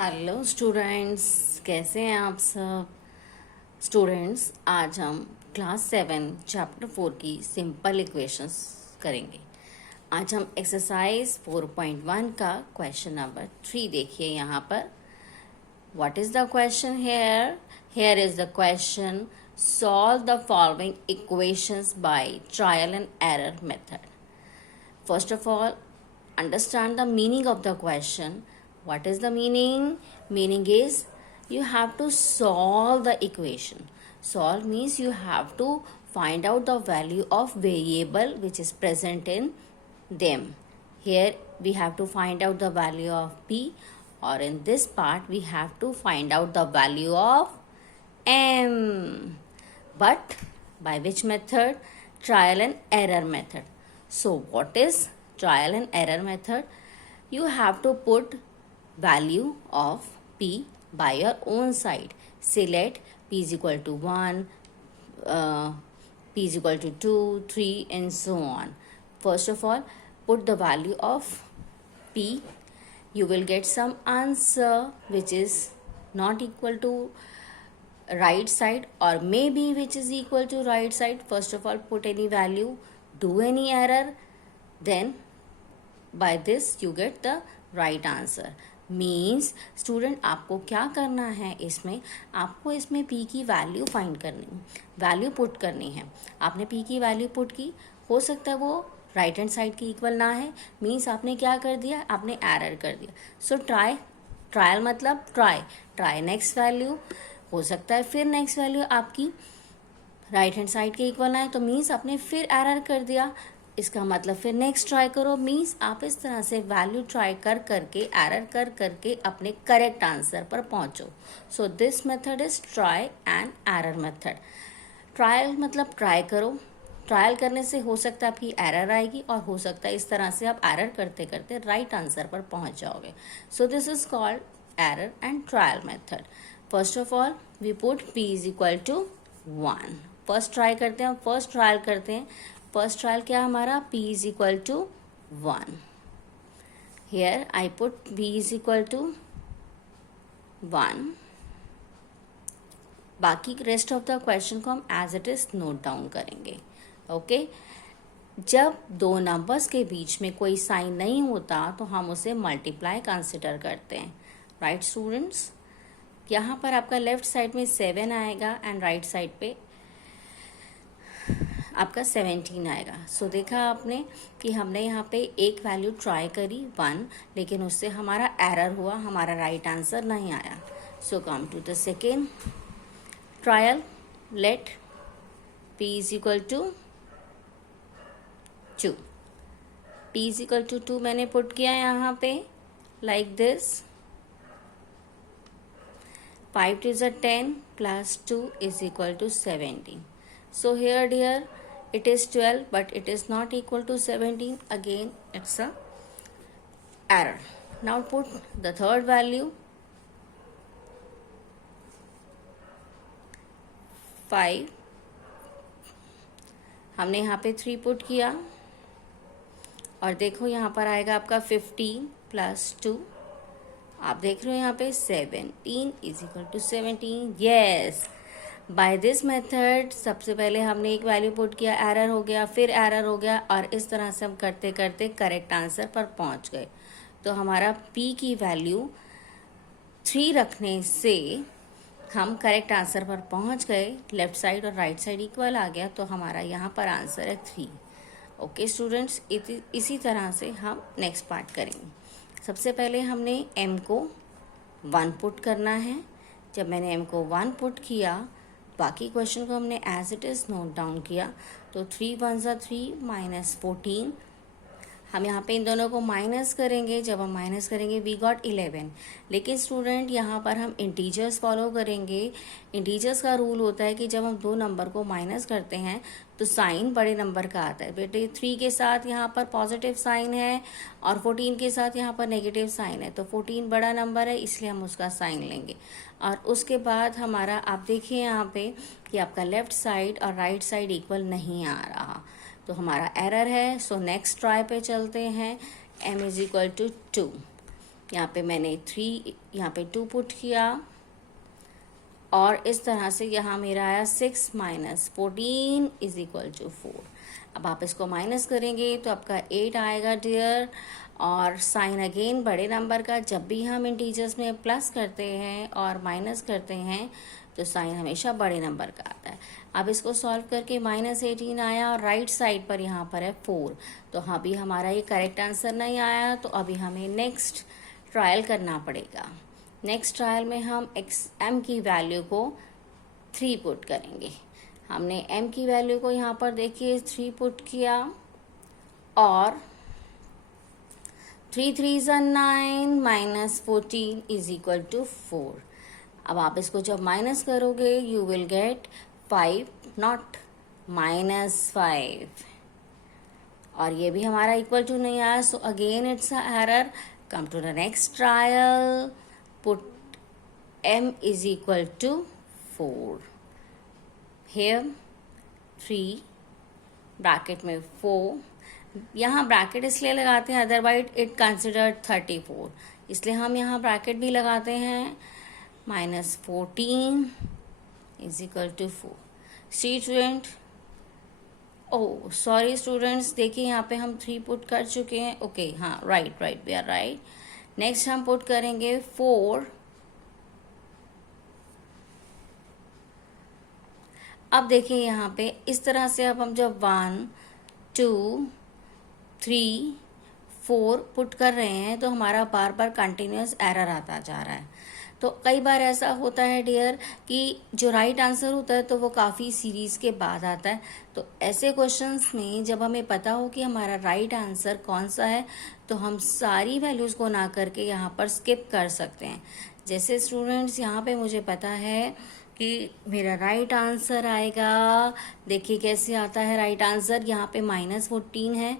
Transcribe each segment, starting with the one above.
Hello students, कैसे हैं आप सब स्टूडेंट्स। आज हम क्लास 7 चैप्टर 4 की सिंपल इक्वेशंस करेंगे। आज हम एक्सरसाइज 4.1 का क्वेश्चन नंबर 3 देखिए यहाँ पर। What is the question here? Here is the question, solve the following equations by trial and error method. First of all, understand the meaning of the question. What is the meaning? Meaning is you have to solve the equation. Solve means you have to find out the value of variable which is present in them. Here we have to find out the value of p, or in this part we have to find out the value of m. But by which method? Trial and error method. So what is trial and error method? You have to put value of p by your own side. Select p is equal to 1, p is equal to 2, 3 and so on. First of all, put the value of p. You will get some answer which is not equal to right side, or maybe which is equal to right side. First of all, put any value, do any error, then by this you get the right answer. Means student आपको क्या करना है, इसमें आपको इसमें p की value find करनी, value put करनी है। आपने p की वैल्यू पुट की, हो सकता है वो राइट हैंड साइड की इक्वल ना है, मीन्स आपने क्या कर दिया, आपने एरर कर दिया। सो ट्रायल मतलब ट्राई नेक्स्ट वैल्यू, हो सकता है फिर नेक्स्ट वैल्यू आपकी राइट हैंड साइड के इक्वल आए, तो मीन्स आपने फिर एरर कर दिया। इसका मतलब फिर नेक्स्ट ट्राई करो, मीन्स आप इस तरह से वैल्यू ट्राई कर करके, एरर कर करके अपने करेक्ट आंसर पर पहुंचो। So this method is try and error method. Trial मतलब ट्राई करो, ट्रायल करने से हो सकता है आपकी एरर आएगी, और हो सकता है इस तरह से आप एरर करते करते राइट आंसर पर पहुंच जाओगे। So this is called error and trial method. First of all we put p is equal to 1। First try करते हैं, फर्स्ट ट्रायल करते हैं। फर्स्ट ट्रायल क्या हमारा, p is equal to 1। Here I put b is equal to 1। बाकी rest of the question को हम as it is note down करेंगे। ओके जब दो नंबर्स के बीच में कोई साइन नहीं होता तो हम उसे मल्टीप्लाई कंसिडर करते हैं। राइट स्टूडेंट्स, यहाँ पर आपका लेफ्ट साइड में 7 आएगा एंड राइट साइड पे आपका 17 आएगा। सो देखा आपने कि हमने यहाँ पे एक वैल्यू ट्राई करी 1, लेकिन उससे हमारा एरर हुआ, हमारा राइट आंसर नहीं आया। So come to the second trial, let p is equal to 2। p is equal to 2 मैंने पुट किया यहाँ पे like this. 5 to the 10 plus 2 is equal to 17. So here dear it is 12 but it is not equal to 17. Again it's a error. Now put the third value 5, हमने यहाँ पे 3 put किया, और देखो यहाँ पर आएगा आपका 15 प्लस 2। आप देख रहे हो यहाँ पे 17 is equal to 17। Yes, by this method सबसे पहले हमने एक वैल्यू पुट किया, एरर हो गया, फिर एरर हो गया, और इस तरह से हम करते करते करेक्ट आंसर पर पहुंच गए। तो हमारा p की वैल्यू 3 रखने से हम करेक्ट आंसर पर पहुंच गए। लेफ्ट साइड और राइट साइड इक्वल आ गया, तो हमारा यहाँ पर आंसर है 3। ओके स्टूडेंट्स, इसी तरह से हम नेक्स्ट पार्ट करेंगे। सबसे पहले हमने m को 1 पुट करना है। जब मैंने m को 1 पुट किया, बाकी क्वेश्चन को हमने as it is note down किया। तो 3 1 ज़ा 3 माइनस 14, हम यहाँ पे इन दोनों को माइनस करेंगे। जब हम माइनस करेंगे वी गॉट 11। लेकिन स्टूडेंट यहाँ पर हम इंटीजर्स फॉलो करेंगे। इंटीजर्स का रूल होता है कि जब हम दो नंबर को माइनस करते हैं तो साइन बड़े नंबर का आता है। बेटे 3 के साथ यहाँ पर पॉजिटिव साइन है और 14 के साथ यहाँ पर नेगेटिव साइन है, तो 14 बड़ा नंबर है इसलिए हम उसका साइन लेंगे। और उसके बाद हमारा आप देखिए यहाँ पे कि आपका लेफ्ट साइड और राइट साइड इक्वल नहीं आ रहा, तो हमारा एरर है। सो नेक्स्ट ट्राई पे चलते हैं। m is equal to 2। यहाँ पे मैंने 3, यहाँ पे 2 पुट किया और इस तरह से यहाँ मेरा आया 6 माइनस 14 इज इक्वल टू 4। अब आप इसको माइनस करेंगे तो आपका 8 आएगा डियर। और साइन अगेन बड़े नंबर का, जब भी हम इंटीजर्स में प्लस करते हैं और माइनस करते हैं तो साइन हमेशा बड़े नंबर का आता है। अब इसको सॉल्व करके -18 आया और राइट साइड पर यहाँ पर है 4, तो अभी हमारा ये करेक्ट आंसर नहीं आया, तो अभी हमें नेक्स्ट ट्रायल करना पड़ेगा। नेक्स्ट ट्रायल में हम m की वैल्यू को 3 पुट करेंगे। हमने m की वैल्यू को यहाँ पर देखिए 3 पुट किया और 3 3 9 माइनस 14 इज इक्वल टू 4। अब आप इसको जब माइनस करोगे यू विल गेट 5 नॉट -5, और ये भी हमारा इक्वल टू नहीं आया, so again it's a error. Come to the next trial, put m is equal to 4, here 3 bracket में 4, यहाँ ब्रैकेट इसलिए लगाते हैं अदरवाइज इट कंसिडर्ड 34, इसलिए हम यहाँ ब्रैकेट भी लगाते हैं। -14 is equal to 4। See student, oh sorry students, देखिए यहाँ पे हम 3 पुट कर चुके हैं। ओके हाँ, right we are right. Next हम पुट करेंगे 4। अब देखिए यहाँ पे इस तरह से अब हम जब 1 2 3 4 पुट कर रहे हैं तो हमारा बार बार कंटिन्यूस एरर आता जा रहा है। तो कई बार ऐसा होता है डियर कि जो राइट आंसर होता है तो वो काफ़ी सीरीज के बाद आता है। तो ऐसे क्वेश्चंस में जब हमें पता हो कि हमारा राइट आंसर कौन सा है तो हम सारी वैल्यूज़ को ना करके यहाँ पर स्किप कर सकते हैं। जैसे स्टूडेंट्स यहाँ पे मुझे पता है कि मेरा राइट आंसर आएगा, देखिए कैसे आता है राइट आंसर, यहाँ पे -14 है।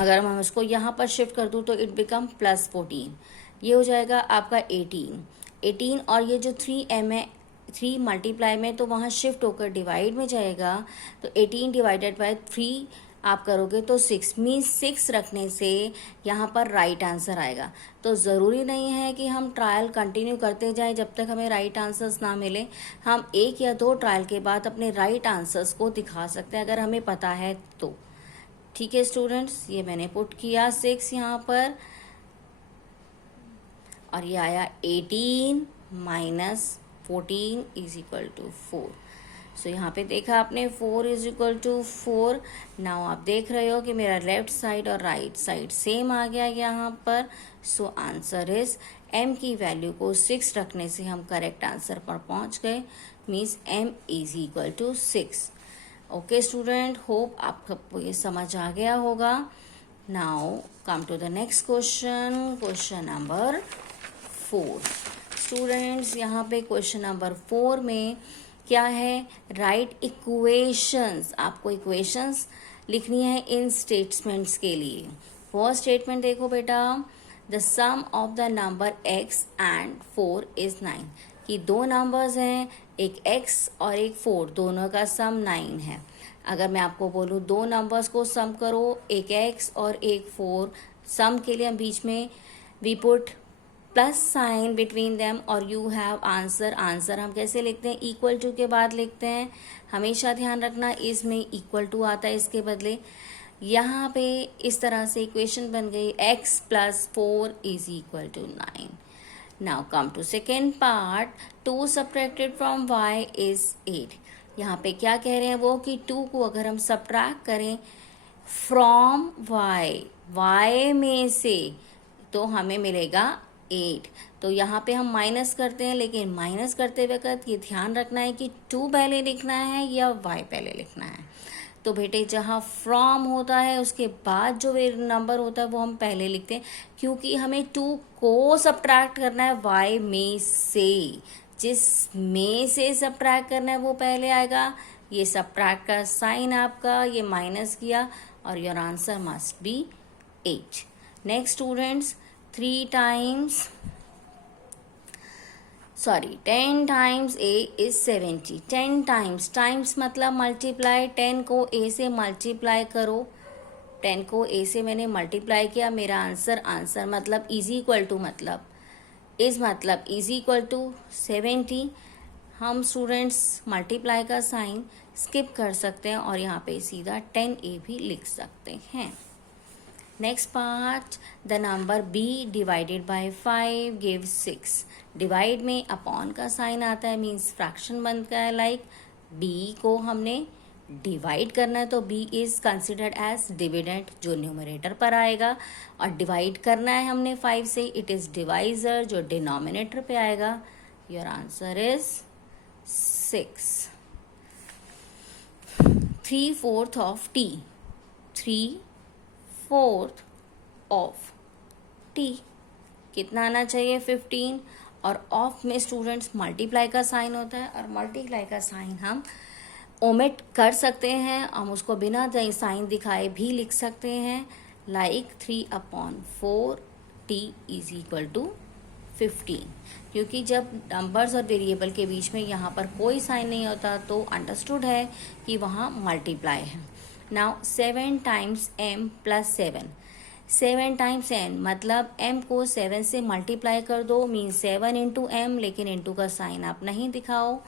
अगर मैं उसको यहाँ पर शिफ्ट कर दूँ तो इट बिकम +14, ये हो जाएगा आपका 18 और ये जो 3m है 3 मल्टीप्लाई में तो वहाँ शिफ्ट होकर डिवाइड में जाएगा, तो 18 डिवाइडेड बाय 3 आप करोगे तो 6 मीन्स 6 रखने से यहाँ पर राइट आंसर आएगा। तो ज़रूरी नहीं है कि हम ट्रायल कंटिन्यू करते जाएं जब तक हमें राइट आंसर्स ना मिले। हम 1 या 2 ट्रायल के बाद अपने राइट आंसर्स को दिखा सकते हैं अगर हमें पता है तो। ठीक है स्टूडेंट्स, ये मैंने पुट किया 6 यहाँ पर और ये आया 18 माइनस 14 इज इक्वल टू 4। सो यहाँ पे देखा आपने 4 इज इक्वल टू 4। नाउ आप देख रहे हो कि मेरा लेफ्ट साइड और राइट साइड सेम आ गया यहाँ पर। सो आंसर इज m की वैल्यू को 6 रखने से हम करेक्ट आंसर पर पहुँच गए, means m is equal to 6। Okay student, hope आपको ये समझ आ गया होगा। Now come to the next question, question number 4। Students यहाँ पे क्वेश्चन नंबर 4 में क्या है, राइट इक्वेशंस। आपको इक्वेशंस लिखनी है इन स्टेटमेंट्स के लिए। फर्स्ट स्टेटमेंट देखो बेटा, the sum of the number x and 4 is 9, कि 2 नंबर्स हैं, एक x और एक 4, दोनों का सम 9 है। अगर मैं आपको बोलूँ 2 नंबर्स को सम करो, एक x और एक 4, सम के लिए हम बीच में we put plus sign between them और यू हैव आंसर। आंसर हम कैसे लिखते हैं, इक्वल टू के बाद लिखते हैं। हमेशा ध्यान रखना इसमें इक्वल टू आता है इसके बदले। यहाँ पे इस तरह से इक्वेशन बन गई x + 4 is equal to 9। Now come to second part, 2 subtracted from y is 8। यहाँ पे क्या कह रहे हैं वो कि 2 को अगर हम सब्ट्रैक्ट करें फ्रॉम y में से तो हमें मिलेगा 8। तो यहाँ पे हम माइनस करते हैं, लेकिन माइनस करते वक्त ये ध्यान रखना है कि 2 पहले लिखना है या y पहले लिखना है। तो बेटे जहाँ फ्रॉम होता है उसके बाद जो नंबर होता है वो हम पहले लिखते हैं, क्योंकि हमें 2 को सब्ट्रैक्ट करना है y में से। जिस में से सब्ट्रैक्ट करना है वो पहले आएगा। ये सब्ट्रैक्ट का साइन आपका ये माइनस किया और your answer must be 8। Next students, 10 times a is 70। 10 times मतलब मल्टीप्लाई, 10 को a से मल्टीप्लाई करो 10 को a से मैंने मल्टीप्लाई किया, मेरा आंसर मतलब इज इक्वल टू मतलब इज इक्वल टू 70। हम स्टूडेंट्स मल्टीप्लाई का साइन स्किप कर सकते हैं और यहाँ पे सीधा 10a भी लिख सकते हैं। Next part, the number b divided by 5 gives 6। Divide में अपॉन का साइन आता है, मीन्स फ्रैक्शन बनता है। लाइक b को हमने डिवाइड करना है तो b is considered as dividend, जो न्यूमरेटर पर आएगा, और डिवाइड करना है हमने 5 से, इट इज डिवाइजर, जो डिनोमिनेटर पे आएगा। Your answer is 6। 3/4 of t, 3/4 of t कितना आना चाहिए? 15। और ऑफ में स्टूडेंट्स मल्टीप्लाई का साइन होता है, और मल्टीप्लाई का साइन हम ओमिट कर सकते हैं, हम उसको बिना साइन दिखाए भी लिख सकते हैं। Like 3/4 t is equal to 15, क्योंकि जब नंबर्स और वेरिएबल के बीच में यहाँ पर कोई साइन नहीं होता तो अंडरस्टूड है कि वहाँ मल्टीप्लाई है। Now 7 times m plus 7, 7 times n मतलब m को 7 से मल्टीप्लाई कर दो, मीन्स 7 इंटू m, लेकिन इंटू का साइन आप नहीं दिखाओ,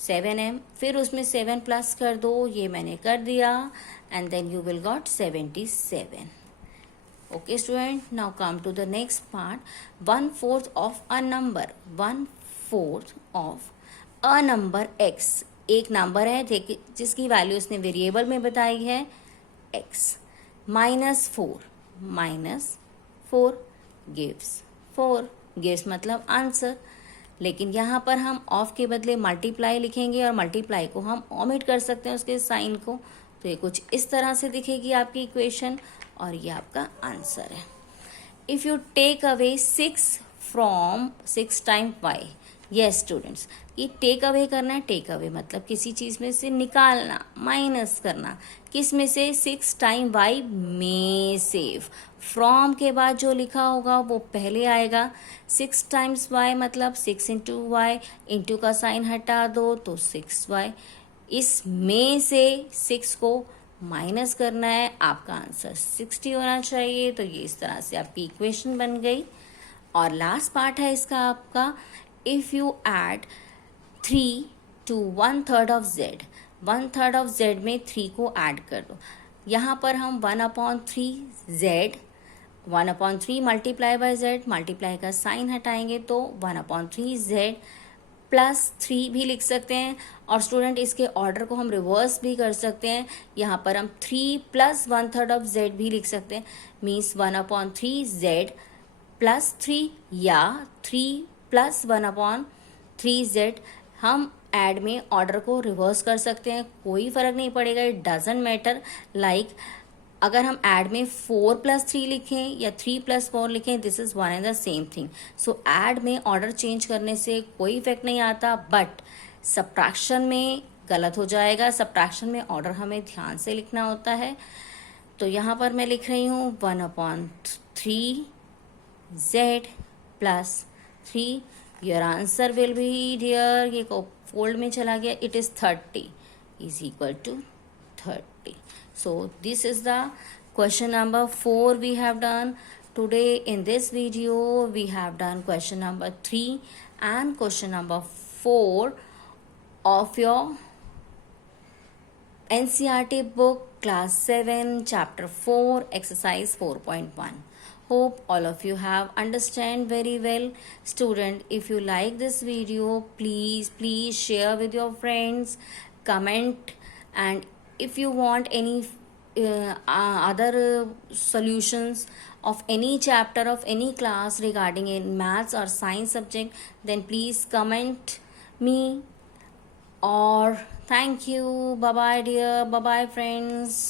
7m, फिर उसमें 7 प्लस कर दो, ये मैंने कर दिया, and then you will got 77। Okay student, now come to the next part. 1/4 of a number, 1/4 of a number x, एक नंबर है जिसकी वैल्यू उसने वेरिएबल में बताई है x, -4 गिव्स 4 गिव्स मतलब आंसर। लेकिन यहाँ पर हम ऑफ के बदले मल्टीप्लाई लिखेंगे, और मल्टीप्लाई को हम ओमिट कर सकते हैं उसके साइन को, तो ये कुछ इस तरह से दिखेगी आपकी इक्वेशन, और ये आपका आंसर है। If you take away 6 from 6 time y, yes students, ये टेक अवे करना है। टेक अवे मतलब किसी चीज़ में से निकालना, माइनस करना, किस में से? 6 टाइम y में से। फ्रॉम के बाद जो लिखा होगा वो पहले आएगा। 6 टाइम्स y मतलब 6 इंटू वाई, इंटू का साइन हटा दो तो 6y, इस में से 6 को माइनस करना है, आपका आंसर 60 होना चाहिए। तो ये इस तरह से आपकी इक्वेशन बन गई। और लास्ट पार्ट है इसका आपका, if you add 3 to 1/3 of z, 1/3 of z में 3 को ऐड कर दो। यहाँ पर हम 1/3 1/3 मल्टीप्लाई बाय z, मल्टीप्लाई का साइन हटाएंगे तो 1/3 z प्लस 3 भी लिख सकते हैं। और स्टूडेंट इसके ऑर्डर को हम रिवर्स भी कर सकते हैं, यहाँ पर हम 3 प्लस 1/3 ऑफ z भी लिख सकते हैं, मीन्स 1/3 z प्लस 3 या 3 प्लस 1/3 z। हम ऐड में ऑर्डर को रिवर्स कर सकते हैं, कोई फर्क नहीं पड़ेगा, इट डजंट मैटर। लाइक अगर हम ऐड में 4 + 3 लिखें या 3 + 4 लिखें, this is one and the same thing. So add में ऑर्डर चेंज करने से कोई इफेक्ट नहीं आता, बट सब्ट्रैक्शन में गलत हो जाएगा। सब्ट्रैक्शन में ऑर्डर हमें ध्यान से लिखना होता है। तो यहाँ पर मैं लिख रही हूँ 1/3 z plus 3। Your answer will be dear, ये को फोल्ड में चला गया, it is 30 is equal to 30। So this is the question number 4 we have done. Today in this video we have done question number 3 and question number 4 of your NCERT book class 7 chapter 4 exercise 4.1. Hope all of you have understand very well. Student, if you like this video, please share with your friends, comment, and if you want any other solutions of any chapter of any class regarding in maths or science subject, then please comment me. Or thank you. Bye bye dear. Bye bye friends.